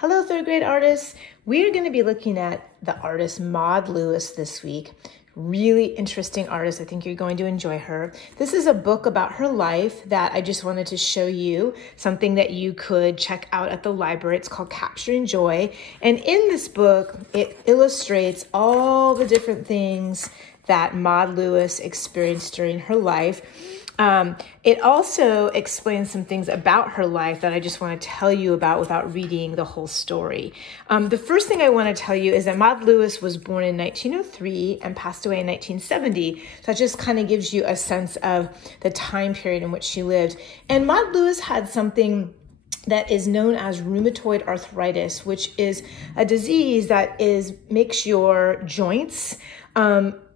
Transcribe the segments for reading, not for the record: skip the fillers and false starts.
Hello, third grade artists. We're going to be looking at the artist Maude Lewis this week. Really interesting artist. I think you're going to enjoy her. This is a book about her life that I just wanted to show you, something that you could check out at the library. It's called Capturing Joy. And in this book, it illustrates all the different things that Maude Lewis experienced during her life. It also explains some things about her life that I just want to tell you about without reading the whole story. The first thing I want to tell you is that Maude Lewis was born in 1903 and passed away in 1970. So that just kind of gives you a sense of the time period in which she lived. And Maude Lewis had something that is known as rheumatoid arthritis, which is a disease that makes your joints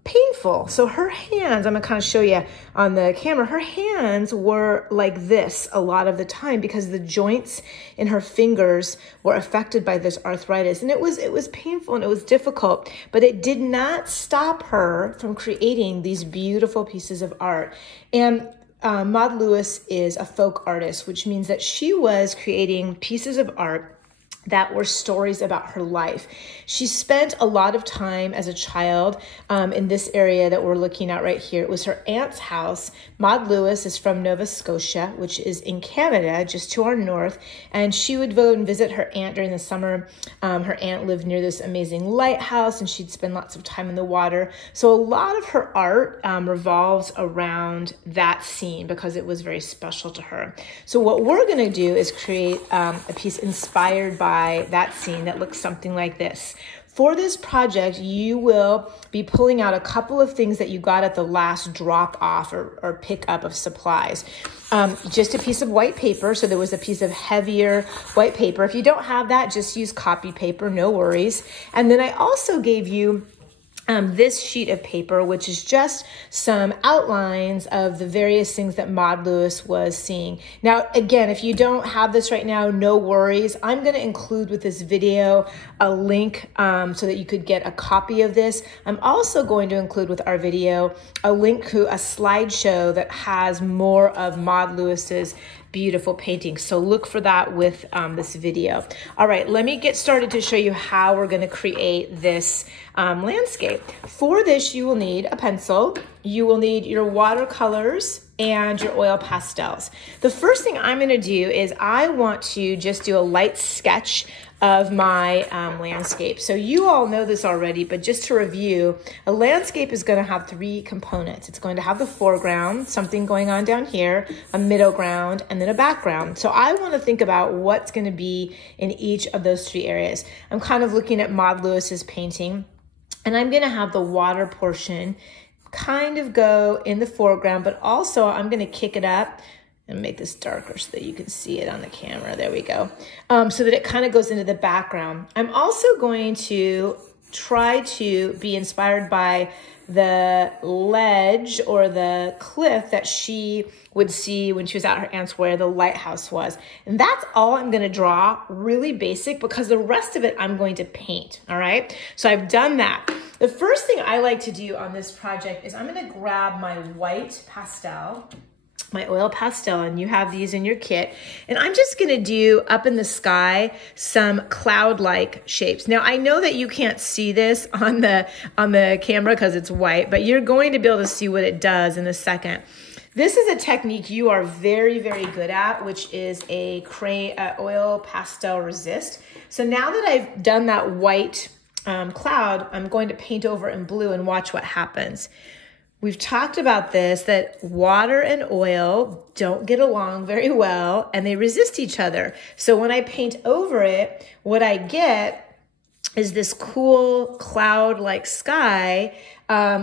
painful. So her hands, I'm gonna kind of show you on the camera, her hands were like this a lot of the time because the joints in her fingers were affected by this arthritis. And it was painful and it was difficult, but it did not stop her from creating these beautiful pieces of art. And Maude Lewis is a folk artist, which means that she was creating pieces of art that were stories about her life. She spent a lot of time as a child in this area that we're looking at right here. It was her aunt's house. Maude Lewis is from Nova Scotia, which is in Canada, just to our north. And she would go and visit her aunt during the summer. Her aunt lived near this amazing lighthouse and she'd spend lots of time in the water. So a lot of her art revolves around that scene because it was very special to her. So what we're gonna do is create a piece inspired by that scene that looks something like this. For this project, you will be pulling out a couple of things that you got at the last drop off or pick up of supplies. Just a piece of white paper. So there was a piece of heavier white paper. If you don't have that, just use copy paper, no worries. And then I also gave you this sheet of paper, which is just some outlines of the various things that Maude Lewis was seeing. Now, again, if you don't have this right now, no worries. I'm going to include with this video a link so that you could get a copy of this. I'm also going to include with our video a link to a slideshow that has more of Maude Lewis's beautiful paintings. So look for that with this video. All right, let me get started to show you how we're going to create this landscape. For this, you will need a pencil, you will need your watercolors, and your oil pastels. The first thing I'm going to do is I want to just do a light sketch of my landscape. So you all know this already, but just to review, a landscape is going to have three components. It's going to have the foreground, something going on down here, a middle ground, and then a background. So I want to think about what's going to be in each of those three areas. I'm kind of looking at Maude Lewis's painting, and I'm going to have the water portion kind of go in the foreground, but also I'm going to kick it up and make this darker so that you can see it on the camera. There we go. So that it kind of goes into the background. I'm also going to try to be inspired by the ledge or the cliff that she would see when she was at her aunt's where the lighthouse was. And that's all I'm going to draw, really basic, because the rest of it I'm going to paint, all right? So I've done that. The first thing I like to do on this project is I'm going to grab my white pastel, my oil pastel, and you have these in your kit. And I'm just gonna do up in the sky some cloud-like shapes. Now I know that you can't see this on the camera because it's white, but you're going to be able to see what it does in a second. This is a technique you are very, very good at, which is a oil pastel resist. So now that I've done that white cloud, I'm going to paint over in blue and watch what happens. We've talked about this, that water and oil don't get along very well and they resist each other. So when I paint over it, what I get is this cool cloud-like sky,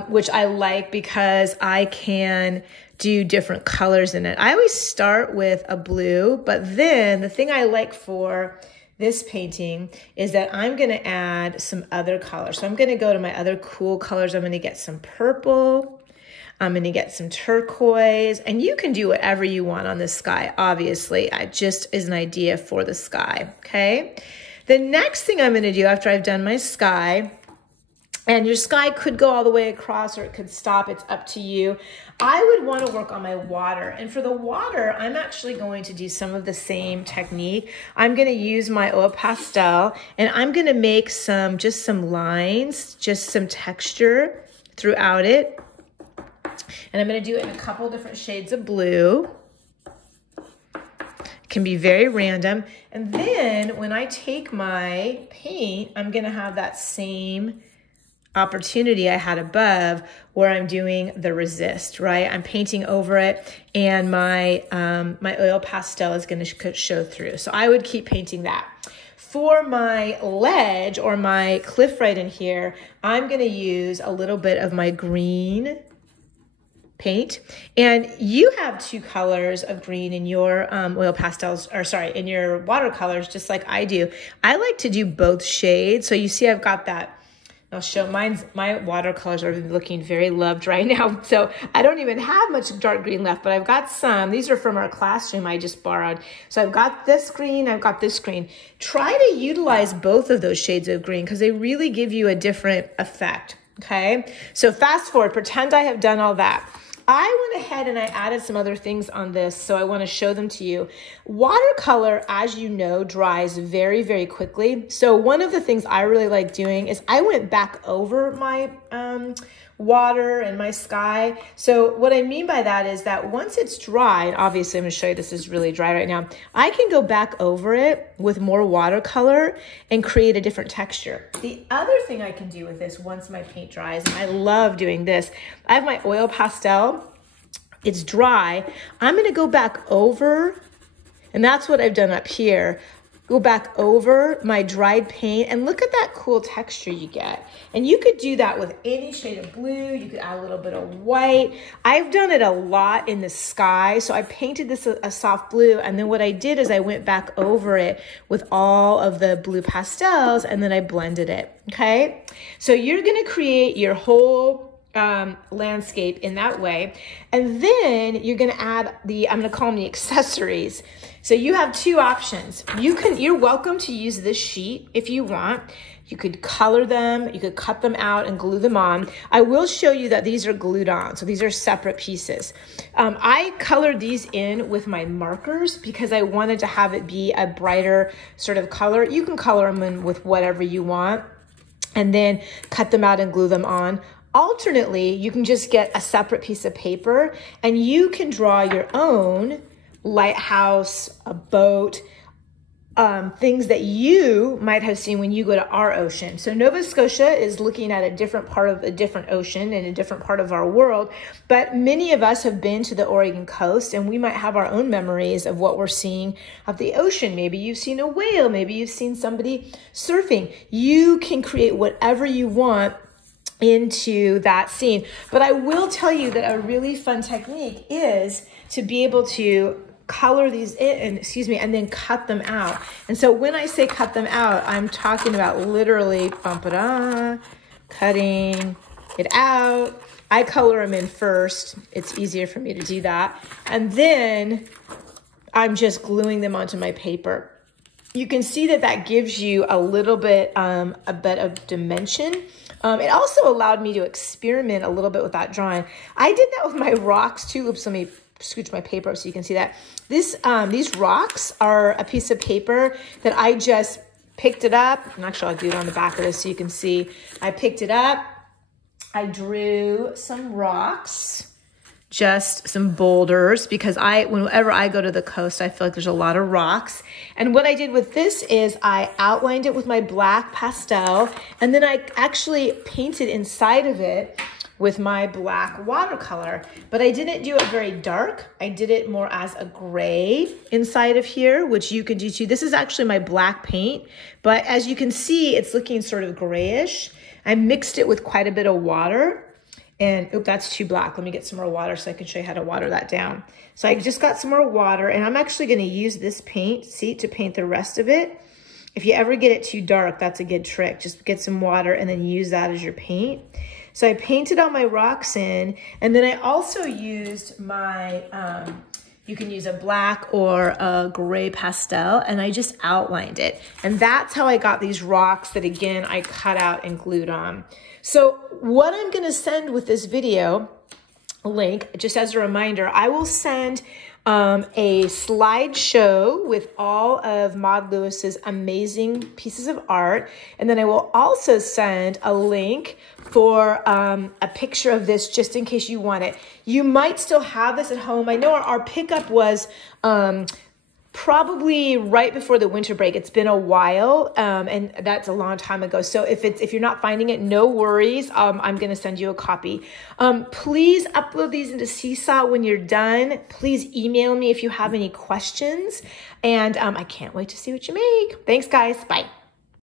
which I like because I can do different colors in it. I always start with a blue, but then the thing I like for this painting is that I'm going to add some other colors. So I'm going to go to my other cool colors. I'm going to get some purple. I'm going to get some turquoise, and you can do whatever you want on the sky, obviously. It just is an idea for the sky, okay? The next thing I'm going to do after I've done my sky And your sky could go all the way across or it could stop. It's up to you. I would want to work on my water. And for the water, I'm actually going to do some of the same technique. I'm going to use my oil pastel and I'm going to make just some lines, just some texture throughout it. And I'm going to do it in a couple different shades of blue. It can be very random. And then when I take my paint, I'm going to have that same opportunity I had above where I'm doing the resist, right? I'm painting over it and my oil pastel is going to show through. So I would keep painting that. For my ledge or my cliff right in here, I'm going to use a little bit of my green paint. And you have two colors of green in your oil pastels, or sorry, in your watercolors, just like I do. I like to do both shades. So you see I've got that. I'll show my watercolors are looking very loved right now. So I don't even have much dark green left, but I've got some. These are from our classroom I just borrowed. So I've got this green, I've got this green. Try to utilize both of those shades of green because they really give you a different effect, okay? So fast forward, pretend I have done all that. I went ahead and I added some other things on this, so I want to show them to you. Watercolor, as you know, dries very, very quickly. So one of the things I really like doing is I went back over my water and my sky. So what I mean by that is that once it's dry, and obviously I'm going to show you this is really dry right now, I can go back over it with more watercolor and create a different texture. The other thing I can do with this once my paint dries, and I love doing this, I have my oil pastel. It's dry. I'm going to go back over, and that's what I've done up here. Go back over my dried paint and look at that cool texture you get. And you could do that with any shade of blue. You could add a little bit of white. I've done it a lot in the sky. So I painted this a soft blue. And then what I did is I went back over it with all of the blue pastels and then I blended it. Okay. So you're going to create your whole landscape in that way. And then you're going to add I'm going to call them the accessories. So you have two options. You're welcome to use this sheet if you want. You could color them, you could cut them out and glue them on. I will show you that these are glued on. So these are separate pieces. I colored these in with my markers because I wanted to have it be a brighter sort of color. You can color them in with whatever you want and then cut them out and glue them on. Alternately, you can just get a separate piece of paper and you can draw your own lighthouse, a boat, things that you might have seen when you go to our ocean. So Nova Scotia is looking at a different part of a different ocean and a different part of our world, but many of us have been to the Oregon coast and we might have our own memories of what we're seeing of the ocean. Maybe you've seen a whale, maybe you've seen somebody surfing. You can create whatever you want into that scene. But I will tell you that a really fun technique is to be able to color these in, and then cut them out. And so when I say cut them out, I'm talking about literally cutting it out. I color them in first. It's easier for me to do that. And then I'm just gluing them onto my paper. You can see that that gives you a little bit, a bit of dimension. It also allowed me to experiment a little bit with that drawing. I did that with my rocks too. Oops, let me scooch my paper up so you can see that. These rocks are a piece of paper that I just picked it up. And actually, I'll do it on the back of this so you can see. I picked it up. I drew some rocks, just some boulders, because whenever I go to the coast, I feel like there's a lot of rocks. And what I did with this is I outlined it with my black pastel, and then I actually painted inside of it with my black watercolor, but I didn't do it very dark. I did it more as a gray inside of here, which you could do too. This is actually my black paint, but as you can see, it's looking sort of grayish. I mixed it with quite a bit of water. And, oop, that's too black. Let me get some more water so I can show you how to water that down. So I just got some more water, and I'm actually going to use this paint, see, to paint the rest of it. If you ever get it too dark, that's a good trick. Just get some water and then use that as your paint. So I painted all my rocks in, and then I also used my You can use a black or a gray pastel, and I just outlined it. And that's how I got these rocks that, again, I cut out and glued on. So what I'm gonna send with this video link, just as a reminder, I will send a slideshow with all of Maude Lewis's amazing pieces of art. And then I will also send a link for a picture of this just in case you want it. You might still have this at home. I know our pickup was probably right before the winter break. It's been a while, and that's a long time ago. So if you're not finding it, no worries. I'm going to send you a copy. Please upload these into Seesaw when you're done. Please email me if you have any questions. And I can't wait to see what you make. Thanks, guys. Bye.